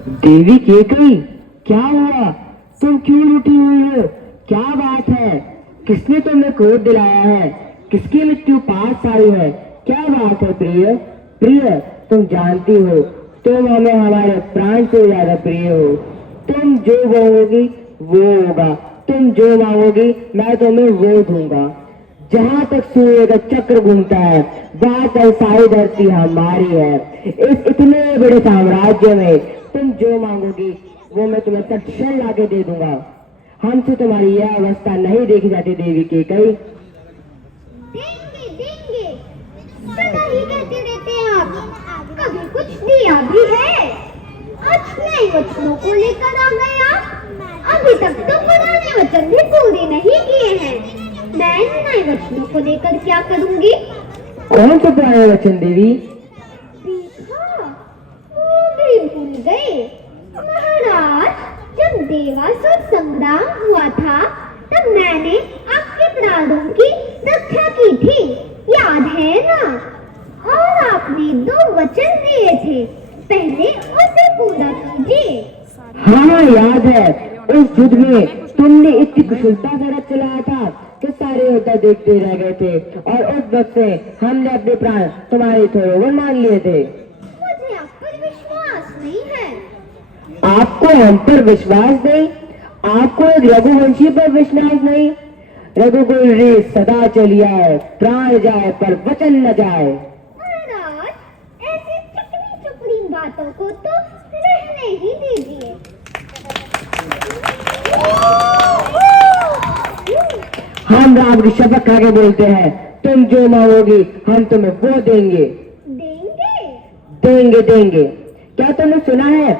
देवी केकई, क्या हुआ? तुम क्यों रूठी हुई हो? क्या बात है? किसने तुम्हें क्रोध दिलाया है? किसकी मृत्यु पास आई है? क्या बात है प्रिय? प्रिय, तुम जानती हो तुम हमें हमारे प्राण से ज्यादा प्रिय हो। तुम जो कहोगी वो होगा, तुम जो मांगोगी मैं तुम्हें वो दूंगा। जहाँ तक सूर्य का चक्र घूमता है वहां तक सारी धरती हमारी है। इस इतने बड़े साम्राज्य में तुम जो मांगोगी वो मैं तुम्हें तत्क्षण लाके दे दूंगा। हमसे तुम्हारी यह अवस्था नहीं देखी जाती देवी के कई। देंगे देंगे, सदा ही कहते रहते हैं आप। कभी कुछ दिया भी है? आज नए वचनों को लेकर आ गए आप। अभी तक तो पुराने वचन भी पूरे नहीं किए हैं। मैं नए वचनों को लेकर क्या करूंगी? कौन से पुराने वचन देवी? देखा, वो भी भूल गए। महाराज, जब देवासुर संग्राम हुआ था तब मैंने आपके प्राणों की रक्षा की थी, याद है ना? और आपने 2 वचन दिए थे, पहले उसे पूरा कीजिए। हाँ याद है, इस युद्ध में तुमने इतनी कुशलता से रथ चलाया था कि सारे योद्धा देखते रह गए थे और उस वक्त से हमने अपने प्राण तुम्हारे थोरोवन मान लिए थे। मुझे आप पर विश्वास नहीं है। आपको हम पर विश्वास नहीं? आपको एक रघुवंशी पर विश्वास नहीं? रघुकुल रे सदा चली आए, प्राण जाए पर वचन न जाए। महाराज, ऐसी चिकनी चुपड़ी बातों को तो रहने ही दीजिए। हम राम की शपथ खा के बोलते हैं, तुम जो मांगोगी हम तुम्हें वो देंगे। देंगे? देंगे देंगे। क्या तुमने सुना है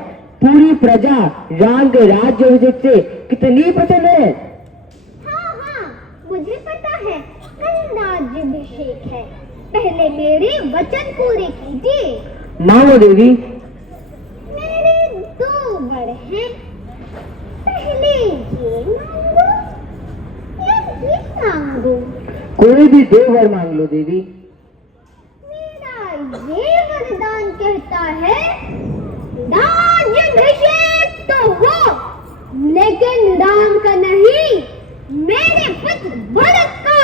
पूरी प्रजा राम के राज्याभिषेक से कितनी पसंद है? हाँ हाँ, मुझे पता है, कल राज्याभिषेक है। पहले मेरे वचन पूरे कीजिए। मांगो देवी। मेरे 2 वर हैं, पहले ये मांगो या ये मांगो? कोई भी 2 वर मांग लो देवी। मेरा ये वरदान कहता है, राज्याभिषेक तो हो, लेकिन राम का नहीं, मेरे पुत्र भरत का।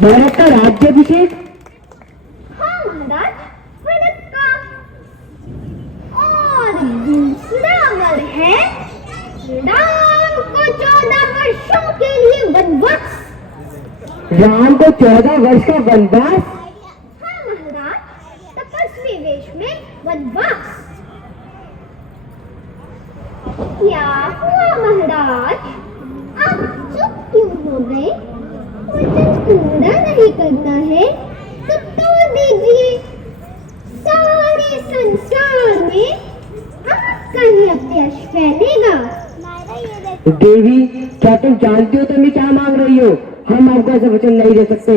भरत का राज्याभिषेक? हाँ महाराज, भरत का। और दूसरा वर है, राम को 14 वर्षों के लिए वनवास। राम को 14 वर्ष का वनवास? हाँ महाराज, तपस्वी वेश में वनवास। क्या हुआ महाराज, आप चुप क्यों हो गए? वचन पूरा नहीं करना है तो तोड़ दीजिए। सारे संसार में आपका ही अपयश फैलेगा। देवी, क्या तुम जानती हो तुम क्या मांग रही हो? हम आपको ऐसा वचन नहीं दे सकते।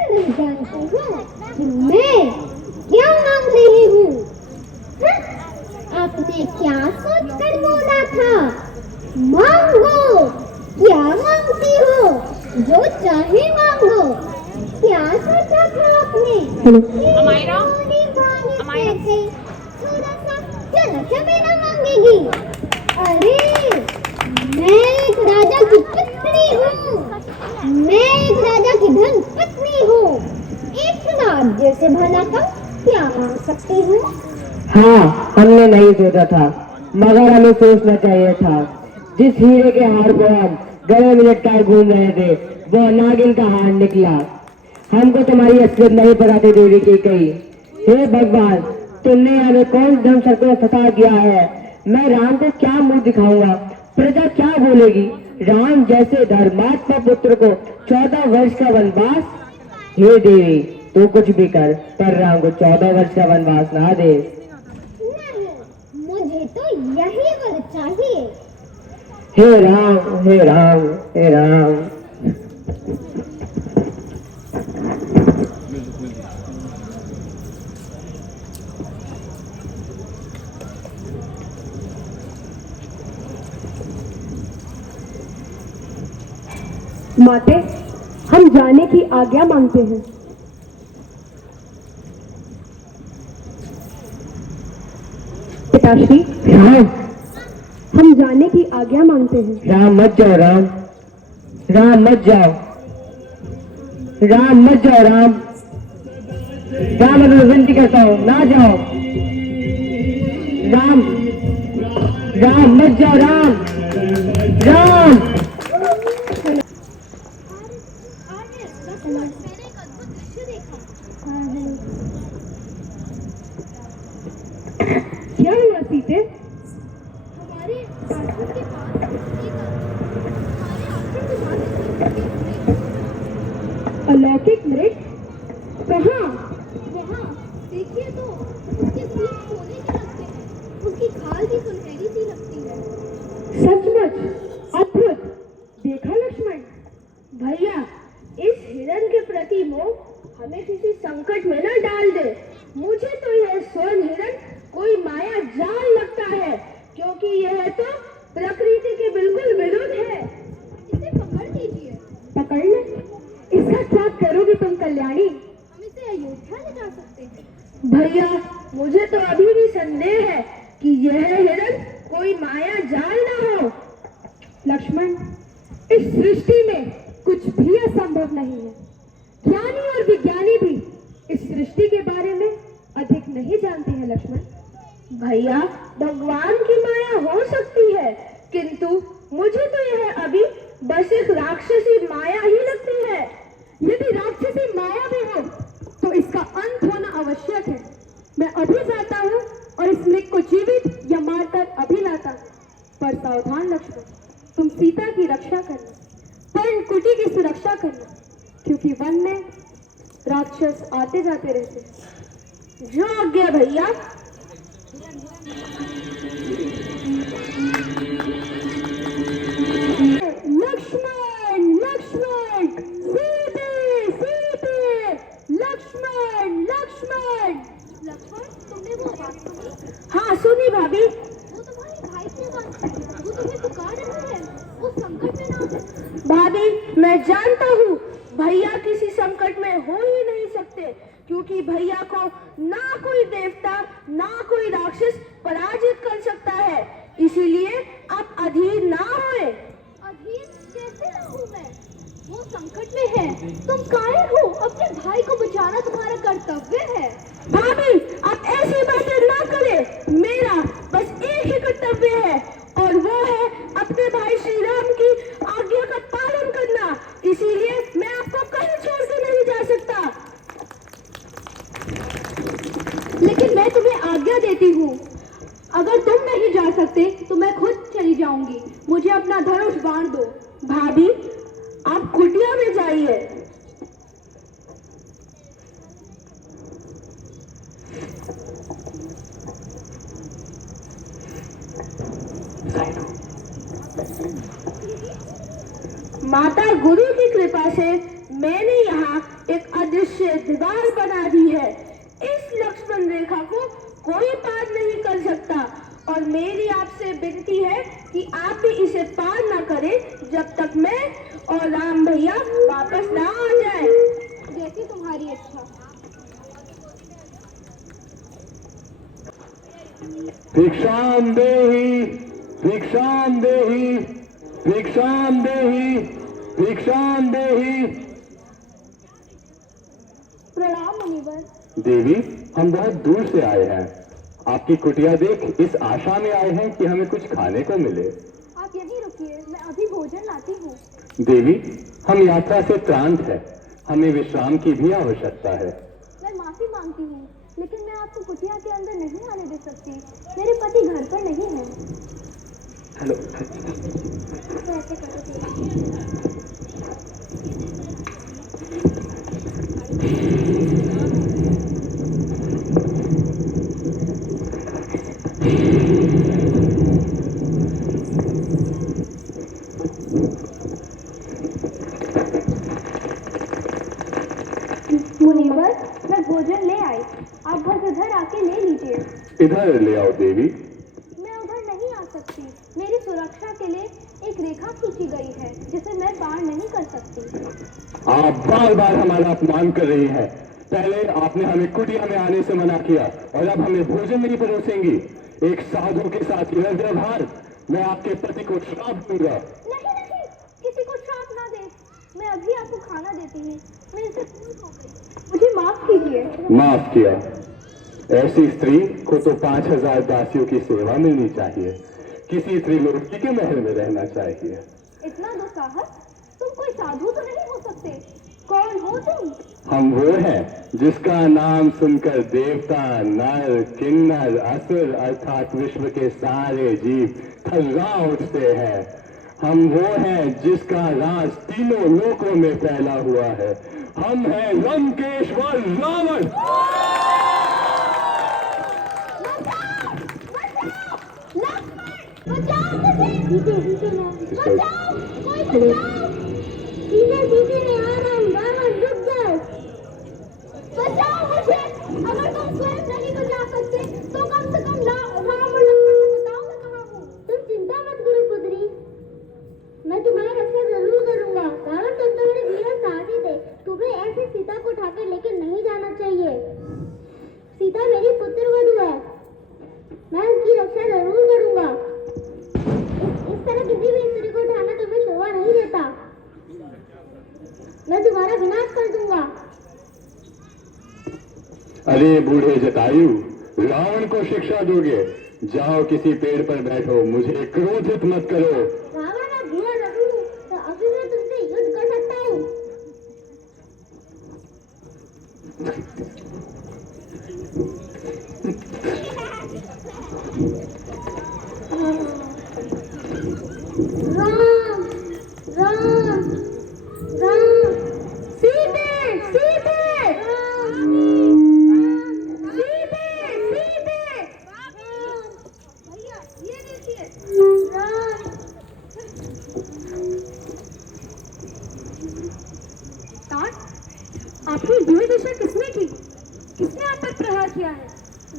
मैं जानती हूँ कि मैं क्या मांग रही हूँ। आपने क्या सोचकर बोला था? मांगो। क्या मांगती हो? जो चाहे मांगो। क्या सोचा था आपने? थोड़ा सा जरा सा मेरा मांगेगी। अरे, मैं एक राजा की पुत्री हूँ। मैं एक राजा की धन पत्नी हूँ। एक राज्य से भला कम क्या मांग सकती हूँ? हाँ, हमने नहीं सोचा था, मगर हमें सोचना चाहिए था। जिस हीरे के हार को हम गले में लटकाए घूम रहे थे वो नागिन का हार निकला। हमको तुम्हारी असलियत नहीं पता थी देवी की कही। हे भगवान, तुमने हमें कौन धर्म शर्त में फंसा किया है? मैं राम को क्या मुंह दिखाऊंगा? प्रजा क्या बोलेगी? राम जैसे धर्मात्मा पुत्र को 14 वर्ष का वनवास? हे देवी, तू कुछ भी कर पर राम को 14 वर्ष का वनवास ना दे। नहीं, मुझे तो यही वर चाहिए। हे राम, हे राम, हे राम। माते, हम जाने की आज्ञा मांगते हैं। पिताश्री, राम हम जाने की आज्ञा मांगते हैं। राम मत जाओ राम, राम मत जाओ, राम मत जाओ राम, राम मैं विनती करता हूँ ना जाओ, राम राम मत जाओ राम, राम मैंने एक अद्भुत दृश्य देखा। क्या हुआ सीते? हमारे आश्रम के पास एक हमारे आश्रम के पास एक अलौकिक मृग कहाँ? वहाँ देखिए तो उसके सींग सोने के लगते हैं, उसकी खाल भी सुनहरी सी लगती है। सचमुच अद्भुत। देखा लक्ष्मण? भैया, इस हिरण के प्रति मोह हमें किसी संकट में न डाल दे। मुझे तो यह स्वर्ण हिरण कोई माया जाल लगता है, क्योंकि यह तो प्रकृति के बिल्कुल विरुद्ध है। इसे पकड़ लीजिए। पकड़ ले? इसका क्या करोगी तुम कल्याणी? हम इसे अयोध्या ले जा सकते हैं। भैया, मुझे तो अभी भी संदेह है कि यह हिरण कोई माया जाल न हो। लक्ष्मण, इस सृष्टि में कुछ भी असंभव नहीं है। ज्ञानी और विज्ञानी भी इस सृष्टि के बारे में अधिक नहीं जानते हैं लक्ष्मण। भैया, भगवान की माया हो सकती है, किंतु मुझे तो यह अभी बस एक राक्षसी माया ही लगती है। यदि राक्षसी माया भी हो तो इसका अंत होना आवश्यक है। मैं अभी जाता हूँ और इस मृग को जीवित या मारकर अभी लाता हूँ। पर सावधान लक्ष्मण, तुम सीता की रक्षा करना, पर्णकुटी की सुरक्षा करना, क्योंकि वन में राक्षस आते जाते रहते हैं। जो आज्ञा भैया। लक्ष्मण लक्ष्मण, सीते सीते, लक्ष्मण लक्ष्मण। लक्ष्मण, तुमने वो आवाज सुनी? हाँ सुनी भाभी। वो तुम्हारे भाई की आवाज है। वो तुम्हें पुकार रहा है। वो संकट में ना हो। भाभी, मैं जानता हूँ भैया किसी संकट में हो ही नहीं सकते, क्योंकि भैया को ना कोई देवता ना कोई राक्षस पराजित कर सकता है। इसीलिए आप अधीर ना होए। अधीर कैसे ना हूँ मैं? वो संकट में है। तुम कायर हो। अपने भाई को बचाना तुम्हारा कर्तव्य है। भाभी, आप ऐसी बातें ना करें। मेरा बस एक ही कर्तव्य है, और वो है अपने भाई श्री राम की आज्ञा का पालन करना। इसीलिए मैं आपको कहीं छोड़ के नहीं जा सकता। लेकिन मैं तुम्हें आज्ञा देती हूँ, अगर तुम नहीं जा सकते तो मैं खुद चली जाऊंगी। मुझे अपना धनुष बांध दो। भाभी, आप कुटिया में जाइए। माता गुरु की कृपा से मैंने यहाँ एक अदृश्य दीवार बना दी है। इस लक्ष्मण रेखा को कोई पार नहीं कर सकता, और मेरी आपसे विनती है कि आप भी इसे पार ना करें जब तक मैं और राम भैया वापस ना आ जाए। जैसी तुम्हारी इच्छा। भिक्षां देहि भिक्षां देहि भिक्षां देहि भिक्षां देहि। प्रणाम मुनिवर। देवी, हम बहुत दूर से आए हैं। आपकी कुटिया देख इस आशा में आए हैं कि हमें कुछ खाने को मिले। आप यहीं रुकिए, मैं अभी भोजन लाती हूँ। देवी, हम यात्रा से क्लांत हैं, हमें विश्राम की भी आवश्यकता है। मैं माफी मांगती हूँ, लेकिन मैं आपको कुटिया के अंदर नहीं आने दे सकती। मेरे पति घर पर नहीं है। हेलो। तो ऐसे करो। मुनिवर, मैं भोजन ले आई। आप बस इधर आके ले लीजिए। इधर ले आओ देवी। मैं उधर नहीं आ सकती। मेरी सुरक्षा के लिए एक रेखा खींची गई है, जिसे मैं पार नहीं कर सकती। आप बार बार हमारा अपमान कर रही हैं। पहले आपने हमें कुटिया में आने से मना किया, और अब हमें भोजन नहीं परोसेंगी। एक साधु के साथ यह व्यवहार, मैं आपके पति को श्राप दूंगा। नहीं नहीं, किसी को श्राप ना दे। मैं अभी आपको खाना देती हूँ। मैं इसे भूल हो गई, मुझे माफ कीजिए। माफ किया? ऐसी स्त्री को तो 5000 दासियों की सेवा मिलनी चाहिए, किसी त्रिलोकी के महल में रहना चाहिए। इतना दुस्साहस? तुम कोई साधु तो नहीं हो सकते। कौन हो तुम? हम वो हैं जिसका नाम सुनकर देवता, नर, किन्नर, असुर अर्थात विश्व के सारे जीव थर्रा उठते हैं। हम वो हैं जिसका राज तीनों लोकों में फैला हुआ है। हम हैं लंकेश्वर रावण। बचाओ मुझे! बचाओ! कोई बचाओ! सीधे रावण रुक जाओ! बचाओ मुझे! अगर तुम स्वयं नहीं बचा सकते तो कम से कम रावण बताओ मैं कहाँ हूँ। तुम चिंता मत करो पुत्री, मैं तुम्हारी रक्षा जरूर करूंगा। रावण तुम तो मेरे वीर साथी थे, तुम्हें ऐसे सीता को उठाकर लेकर नहीं जाना चाहिए। सीता मेरी पुत्र वधू है, मैं उसकी रक्षा जरूर करूंगा। इस तरह किसी भी स्त्री को उठाना तुम्हें शोभा नहीं देता। मैं तुम्हारा विनाश कर दूंगा। अरे बूढ़े जटायु, रावण को शिक्षा दोगे? जाओ किसी पेड़ पर बैठो, मुझे क्रोधित मत करो। रावण मैं वीर रघु हूँ, तो अभी मैं तुमसे युद्ध कर सकता हूँ। राम राम राम सीते सीते राम सीते सीते भैया ये देखिए राम। आपकी ये दिशा किसने की? किसने आप पर प्रहार किया है?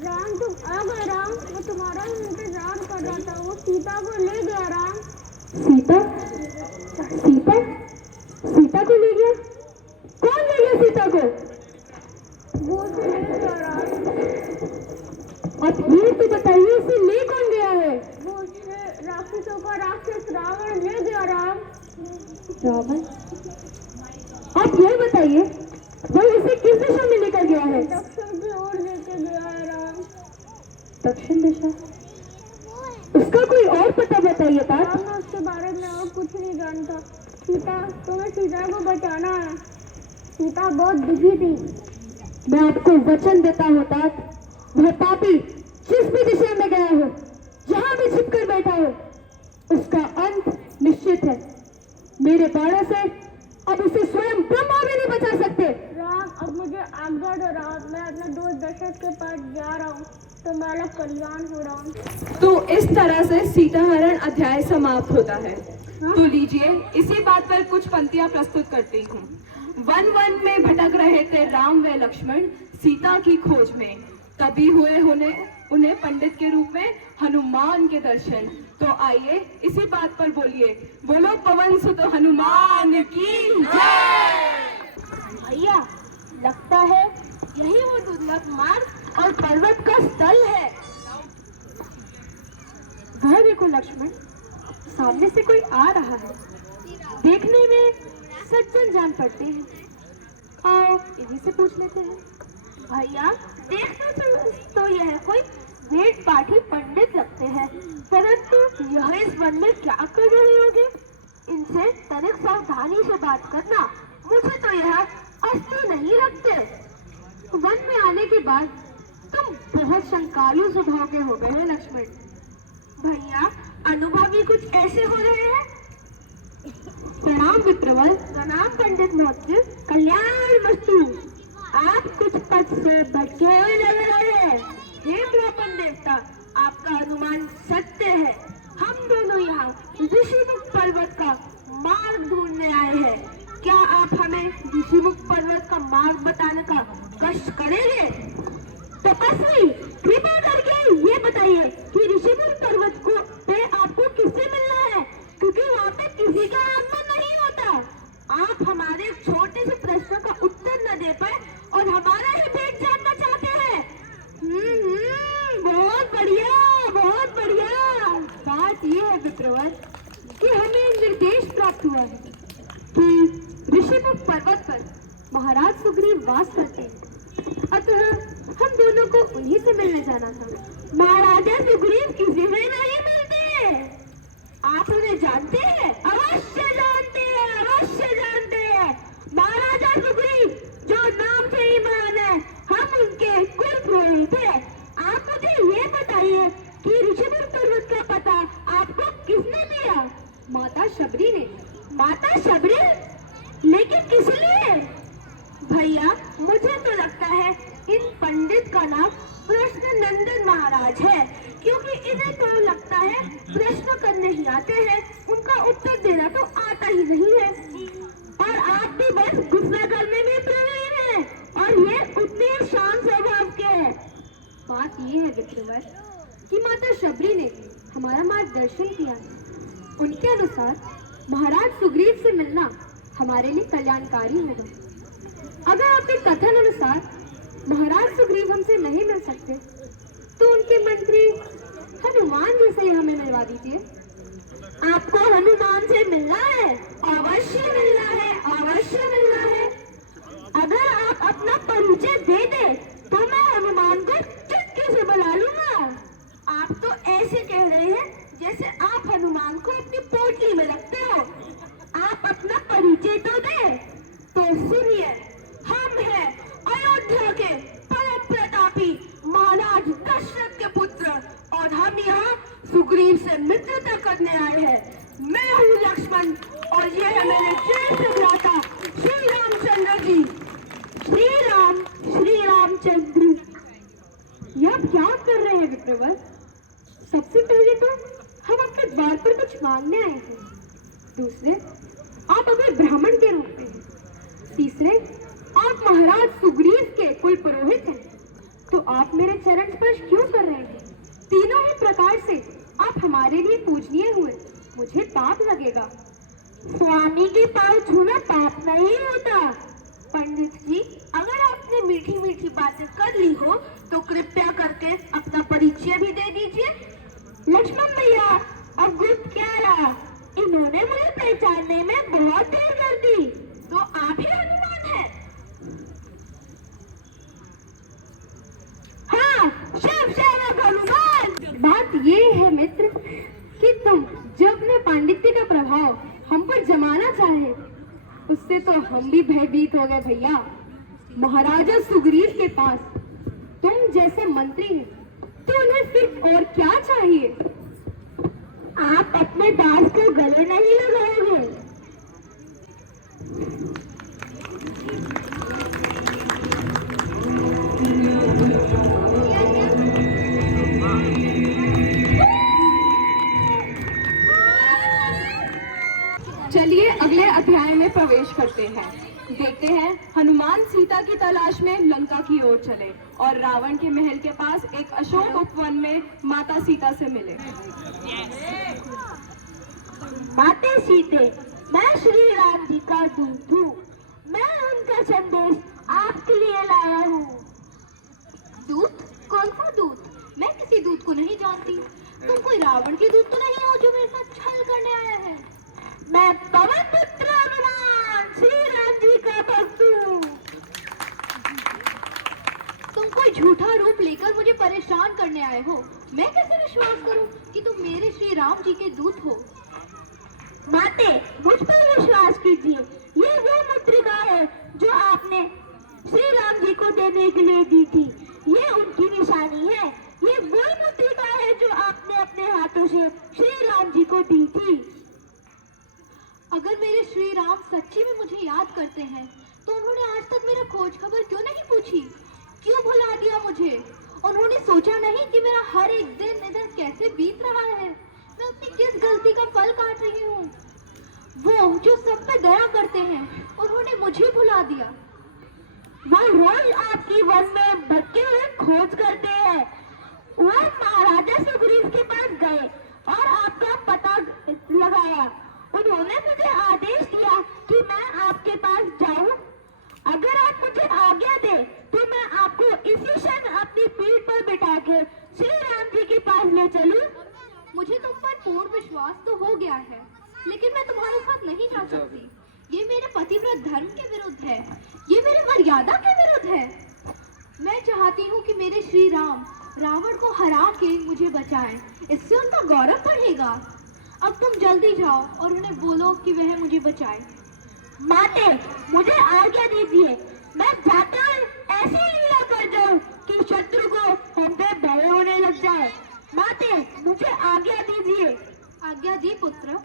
राम तुम आ गए। राम वो तुम्हारा इंतजार कर रहा था, वो सीता को ले गया। राम सीता सीता सीता को ले गया? कौन ले गया सीता को? वो उसे ले गया। राम अब ये तो बताइए उसे ले कौन गया है? वो उसे राक्षसों का राक्षस रावण ले गया। राम रावण? आप ये बताइए वो इसे किस दिशा में लेकर गया है? दक्षिण की ओर लेकर गया है। राम दक्षिण दिशा? उसका कोई और पता बताइए। राम मैं उसके बारे में और कुछ नहीं जानता। सीता तुम्हें सीता को बचाना है। सीता बहुत दुखी थी। मैं आपको वचन देता हूँ तात, वह पापी जिस भी दिशा में गया हो, जहाँ भी छिपकर बैठा हो, उसका अंत निश्चित है। मेरे बाणों से अब उसे स्वयं ब्रह्मा भी नहीं बचा सकते। राम अब मुझे आज्ञा दो। राम मैं अपने दोस्त दशरथ के पास जा रहा हूँ, तुम्हारा कल्याण हो। राम तो इस तरह से सीताहरण अध्याय समाप्त होता है। तो लीजिए इसी बात पर कुछ पंक्तियां प्रस्तुत करती हूँ। वन वन में भटक रहे थे राम व लक्ष्मण सीता की खोज में, तभी हुए उन्हें पंडित के रूप में हनुमान के दर्शन। तो आइए इसी बात पर बोलिए, बोलो पवन सुत हनुमान की जय। भैया लगता है यही वो दुर्लभ मार्ग और पर्वत का स्थल है। वह देखो लक्ष्मण, सामने से कोई आ रहा है। देखने में सज्जन जान पड़ते हैं। आओ इन्हीं से पूछ लेते हैं। भैया देखने तो यह कोई वेद पाठी पंडित लगते हैं, परंतु यह इस वन में क्या कर रहे होंगे? इनसे तनिक सावधानी से बात करना। मुझे तो यह अस्थि नहीं लगते। वन में आने के बाद तुम बहुत शंकालु स्वभाव के हो गए हैं लक्ष्मण। भैया अनुभव भी कुछ ऐसे हो रहे हैं। प्रणाम विप्रवर। प्रणाम पंडित महोदय। कल्याण मस्तु। आप कुछ पद से बचे हुए लग रहे हैं। हे ब्राह्मण देवता, आपका अनुमान सत्य है। हम दोनों यहाँ ऋषिमुख पर्वत का मार्ग ढूंढने आए हैं। क्या आप हमें ऋषिमुख पर्वत का मार्ग बताने का कष्ट करेंगे? तपस्वी कृपा करके ये बताइए कि ऋषिमुख पर्वत को पे आपको किससे मिलना है, क्योंकि वहाँ पे किसी का आगमन नहीं होता। आप हमारे एक छोटे से प्रश्न का उत्तर न दे पाए और हमारा ही भेद जानना चाहते हैं। बहुत बढ़िया, विप्रवर कि हमें निर्देश प्राप्त हुआ है कि ऋषिमुख पर्वत पर महाराज सुग्रीव वास करते हैं, अतः हम दोनों को उन्हीं से मिलने जाना था। महाराजा सुग्रीव किसी से नहीं मिलते, आप उन्हें जानते हैं? अवश्य जानते हैं, अवश्य जानते हैं। महाराजा सुग्रीव जो नाम से ही महान है, हम उनके कुल पुरोहित हैं। आप मुझे ये बताइए कि ऋषिमुख पर्वत का पता आपको किसने दिया? माता शबरी ने। माता शबरी? लेकिन किस लिए? भैया, मुझे तो लगता है इन पंडित का नाम प्रश्न नंदन महाराज है, क्योंकि इन्हें तो लगता है प्रश्न करने ही आते हैं, उनका उत्तर देना तो आता ही नहीं है। और आप भी बस गुस्सा करने में प्रवीण हैं, और ये उतने शांत स्वभाव के हैं। बात ये है विप्रवर कि माता शबरी ने हमारा मार्गदर्शन किया है। उनके अनुसार महाराज सुग्रीव से मिलना हमारे लिए कल्याणकारी होगा। अगर आपके कथन अनुसार महाराज सुग्रीव हमसे नहीं मिल सकते, तो उनके मंत्री हनुमान जी से हमें मिलवा दीजिए। आपको हनुमान से मिलना है? अवश्य मिलना है, अवश्य मिलना है। अगर आप अपना परिचय दे दे तो मैं हनुमान को चुटकी से बुला लूंगा। आप तो ऐसे कह रहे हैं जैसे आप हनुमान को अपनी पोटली में रखते हो। आप अपना परिचय तो दे। तो सुनिए, हम हैं अयोध्या के परम प्रतापी महाराज दशरथ के पुत्र, और हम यहाँ सुग्रीव से मित्रता करने आए हैं। मैं हूँ लक्ष्मण, और ये है मेरे ज्येष्ठ भ्राता श्री रामचंद्र जी। श्री रामचंद्र। यह आप क्या कर रहे हैं विप्रवर? सबसे पहले तो हम आपके द्वार पर कुछ मांगने आए हैं। दूसरे, आप अगर ब्राह्मण के रूप में हैं। तीसरे, आप महाराज सुग्रीव के कुल पुरोहित हैं, तो आप मेरे चरण स्पर्श क्यों कर रहे हैं? तीनों ही प्रकार से आप हमारे लिए पूजनीय हुए, मुझे पाप लगेगा। स्वामी के पाँव छूना पाप नहीं होता। पंडित जी, अगर आपने मीठी मीठी बातें कर ली हो तो कृपया करके अपना परिचय भी दे दीजिए। लक्ष्मण भैया, अब गुप्त क्या रहा? इन्होंने मुझे पहचानने में बहुत देर कर दी। तो आप ही हनुमान हैं? हाँ, शिव सेवक हनुमान। बात ये है मित्र कि तुम जो अपने पांडित्य का प्रभाव हम पर जमाना चाहे, उससे तो हम भी भयभीत हो गए भैया। महाराजा सुग्रीव के पास तुम जैसे मंत्री हैं, तो उन्हें फिर और क्या चाहिए? आप अपने दास को गले नहीं लगाओगे। चलिए अगले अध्याय में प्रवेश करते हैं। देखते हैं हनुमान सीता की तलाश में लंका की ओर चले और रावण के महल के पास एक अशोक उपवन में माता सीता से मिले। माता सीते, मैं श्री राम जी का दूत हूँ। मैं उनका संदेश आपके लिए लाया हूँ। दूत? कौन सा दूत? मैं किसी दूत को नहीं जानती। तुम कोई रावण के दूत तो नहीं हो जो मेरे साथ छल करने आया है? मैं पवन पुत्र हनुमान, श्री राम जी का भक्त हूँ। तुम कोई झूठा रूप लेकर मुझे परेशान करने आए हो। मैं कैसे विश्वास करूं कि तुम मेरे श्री राम जी के दूत हो? माते, मुझ पर विश्वास कीजिए। ये वो मुद्रिका है जो आपने श्री राम जी को देने के लिए दी थी। ये उनकी निशानी है। ये वो मुद्रिका है जो आपने अपने हाथों से श्री राम जी को दी थी। अगर मेरे श्री राम सच्ची में मुझे याद करते हैं, तो उन्होंने आज तक मेरा खोज खबर क्यों नहीं पूछी? क्यों भुला दिया मुझे? उन्होंने सोचा नहीं कि मेरा हर एक दिन इधर कैसे बीत रहा है, मैं अपनी किस गलती का फल काट रही हूँ। वो जो सब पे दया करते हैं, उन्होंने मुझे भुला दिया। वो रोज आपकी वन में भटके हुए खोज करते हैं। वो महाराजा सुग्रीव के पास गए और आपका पता लगाया। उन्होंने मुझे आदेश दिया कि मैं आपके पास जाऊं। अगर आप मुझे आज्ञा दे तो मैं आपको इसी क्षण अपनी पीठ पर बिठा कर श्री राम जी के पास ले चलूं। मुझे तुम पर पूर्ण विश्वास तो हो गया है, लेकिन मैं तुम्हारे साथ नहीं जा सकती। ये मेरे पतिव्रत धर्म के विरुद्ध है, ये मेरी मर्यादा के विरुद्ध है। मैं चाहती हूँ कि मेरे श्री राम रावण को हरा के मुझे बचाएं, इससे उनका गौरव बढ़ेगा। अब तुम जल्दी जाओ और उन्हें बोलो कि वह मुझे बचाए। माते, मुझे आज्ञा दीजिए, मैं जाकर ऐसी लीला कर दूं कि शत्रु को हम पे भय होने लग जाए। माते, मुझे आज्ञा दीजिए। आज्ञा दी पुत्र।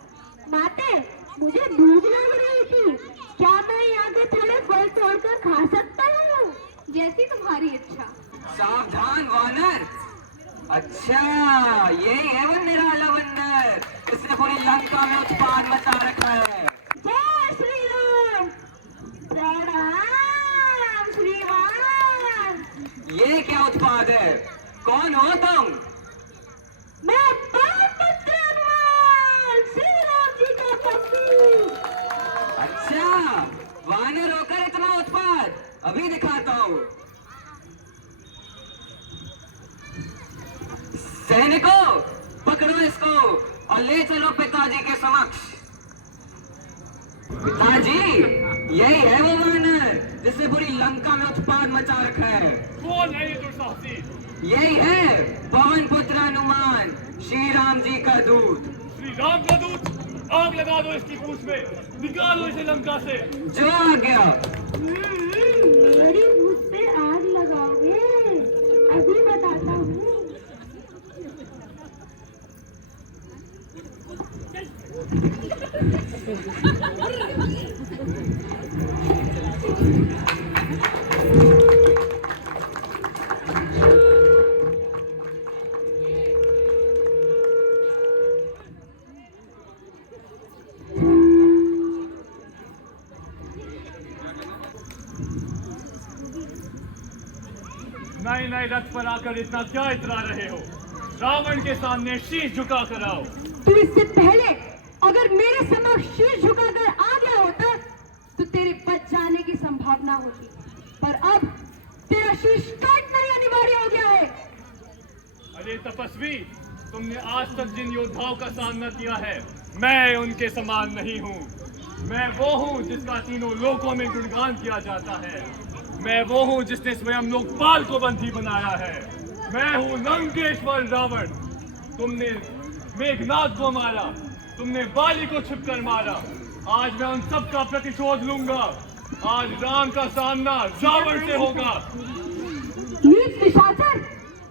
माते, मुझे भूख लग रही थी, क्या मैं यहाँ के थोड़े फल तोड़कर खा सकता हूँ? जैसी तुम्हारी इच्छा। सावधान वानर। अच्छा, यही है वो निराला बंदर, इसने पूरी लंका में उत्पाद मचा रखा है। जय श्री राम। प्रणाम श्रीमान। ये क्या उत्पाद है? कौन हो तुम? मैं पाटपुत्र हनुमान, श्री राम जी का पति। अच्छा, वानर होकर इतना उत्पाद, अभी दिखाता हूँ। सैनिकों, पकड़ो इसको और ले चलो पिताजी के समक्ष। पिताजी, यही है वो वानर जिसने पूरी लंका में उत्पाद मचा रखा है। कौन है ये दुस्साहसी? यही है पवन पुत्र हनुमान, श्री राम जी का दूत। श्री राम का दूत? आग लगा दो इसकी पूंछ में, निकालो इसे लंका से। जो आ गया। मेरी पूंछ पे आग लगाओगे? अभी बताता हूँ। नए नए रथ पर आकर इतना क्या इतरा रहे हो? रावण के सामने शीश झुका कर आओ। तू इससे पहले अगर मेरे समक्ष शीश झुकाकर आ गया होता तो तेरे बच जाने की संभावना होती, पर अब तेरा शीश काटना ही अनिवार्य हो गया है। अरे तपस्वी, तुमने आज तक जिन योद्धाओं का सामना किया है, मैं उनके समान नहीं हूँ। मैं वो हूँ जिसका तीनों लोकों में गुणगान किया जाता है। मैं वो हूँ जिसने स्वयं लोकपाल को बंदी बनाया है। मैं हूँ लंकेश्वर रावण। तुमने मेघनाथ को मारा, तुमने बाली को छिपकर मारा, आज मैं उन सब का प्रतिशोध लूंगा। आज राम का सामना रावण से होगा। नीच निशाचर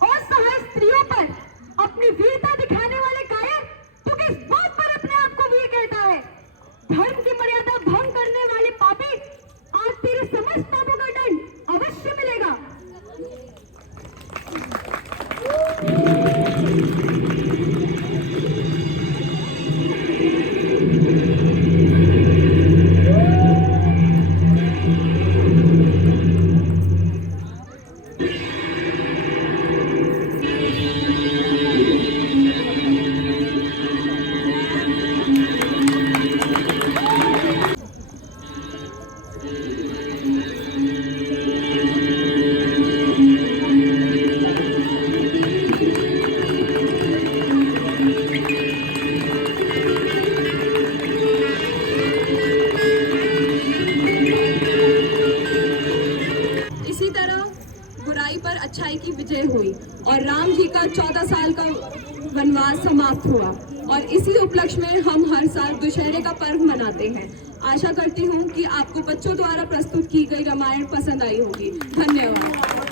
और सहाय स्त्रियों पर अपनी वीरता दिखाने वाले कायर, तू किस बात पर अपने आप को वीर कहता है? धर्म की मर्यादा भंग करने वाले पापी, आज तेरे समस्त पापों का दंड अवश्य मिलेगा। इसी तरह बुराई पर अच्छाई की विजय हुई और राम जी का 14 साल का वनवास समाप्त हुआ, और इसी उपलक्ष्य में हम हर साल दशहरे का पर्व मनाते हैं। आशा करती हूँ कि आपको बच्चों द्वारा प्रस्तुत की गई रामायण पसंद आई होगी। धन्यवाद।